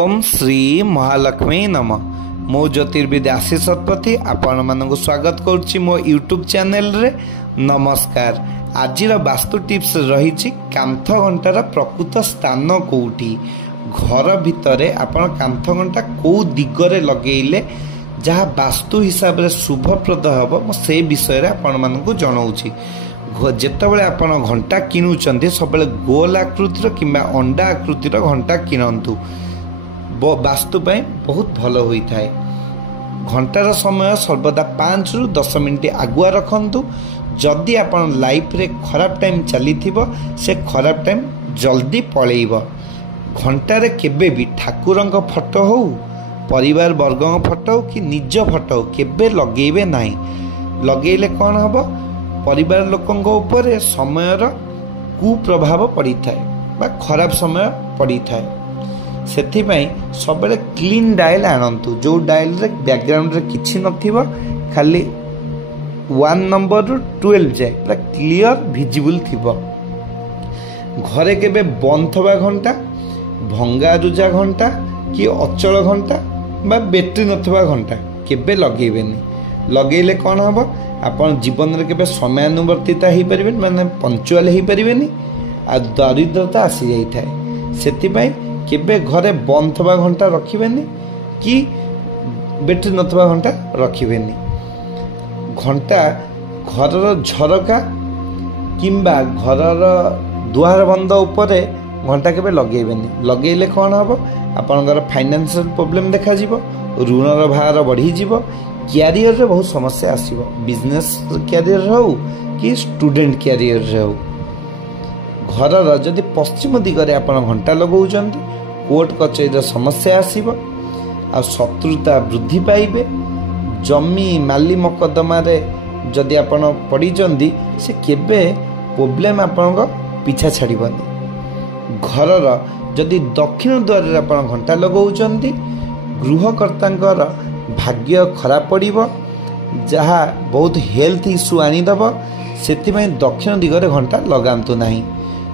ओम श्री महालक्ष्मी नम। मो ज्योतिर्विद आशीष शतपथी आपण मानक स्वागत करुच्ची मो यूट्यूब चैनल रे। नमस्कार। आज वास्तु टिप्स रही कांथ घंटार प्रकृत स्थान कौटी, घर भितर आपण कांथ घंटा कौ दिगरे लगेले जहाँ वास्तु हिसाब से शुभप्रद हम से विषय आपण मानक जनाऊँगी। जितेबाला आपण घंटा किणुचंती सब गोल आकृतिर किंबा अंडा आकृतिर घंटा किणतु, वास्तु बहुत भल होता है। घंटार समय सर्वदा 5 ରୁ 10 मिनिट आगुआ रखंतु। जदि आपण लाइफ रे खराब टाइम चली से खराब टाइम जल्दी पलैब। घंटारे केबे भी ठाकुरंक फोटो हो, परिवार वर्गों फोटो हो कि निज फोटो हो केबे लगेबे नहीं। लगेले कौन हम परिवार लोकों ऊपर समयर कुप्रभाव पड़ी था, खराब समय पड़ी था। सेथिपाई सब क्लीन डायल आणतु, जो डायल रे बैकग्राउंड रे किछि नथिबो, खाली 1 नंबर रु 12 जाए पूरा क्लियर विजिबल थिबो। घरे केबे बंद थबा घंटा, भंगा रुजा घंटा कि अचल घंटा बा बैटरी नथबा घंटा केबे लगेबेनी। लगेले कौन हम आपण जीवन रे केबे समयानुवर्तिता हो पारे, माने पंचुअल हो पारे आ दरिद्रता आसी जाई थाए। सेथिपाई केबे घरे बंद थबा घंटा रखिबेनी कि बैटरी नथबा घंटा रखिबेनी। घंटा घरर झरका किंबा घरर दुआर बंद उपरे घंटा केबे लगेबेनी। लगेले कौन हम आपनकर फाइनेंशियल प्रॉब्लम देखा जिवो, ऋणर भार बढ़ी जिवो, कैरियर रे बहुत समस्या आसीबो। बिजनेस कैरियर हो कि स्टूडेंट कैरियर रे हो। घरर जदि पश्चिम दिगरे आपण घंटा लगाउचंती, कोर्ट कचेरी समस्या आसीबो आ शत्रुता वृद्धि पाइबे। जमी माली मकदमा रे जदि आपण पड़ीचंती से केबे प्रॉब्लम आपण पीछा छाड़ीबनी। घरर जदि दक्षिण द्वार रे आपण घंटा लगाउचंती, गृहकर्तांकर भाग्य खराब पड़िबो, जहाँ बहुत हेल्थ इश्यू आनीदेव। से दक्षिण दिगरे घंटा लगातु नहीं।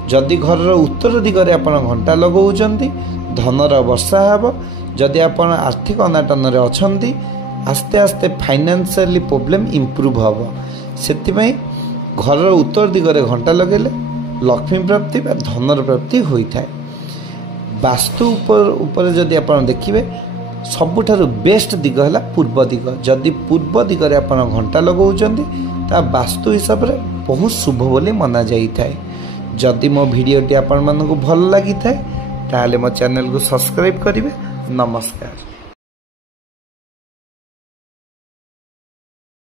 जदि घर उत्तर दिगरे आपण घंटा लगाउचंती, धनर वर्षा हेब। जदि आपण आर्थिक अनाटन रे अछंती, आस्ते आस्ते फाइनेंशियली प्रॉब्लम इम्प्रूव हम। से घर उत्तर दिगरे घंटा लगेले लक्ष्मी प्राप्ति बा धनर प्राप्ति होता है। वास्तु ऊपर जदि आपण देखिबे सबुठारु बेस्ट दिग है पूर्व दिग। जदि पूर्व दिगरे आपण घंटा लगाउचंती ता वास्तु हिसाब रे बहुत शुभ बोली मना जाई थाए। जदि मो भिडियोटी आपण मानकु भल लागि थाए ताले मो चैनल को सब्सक्राइब करिवे। नमस्कार।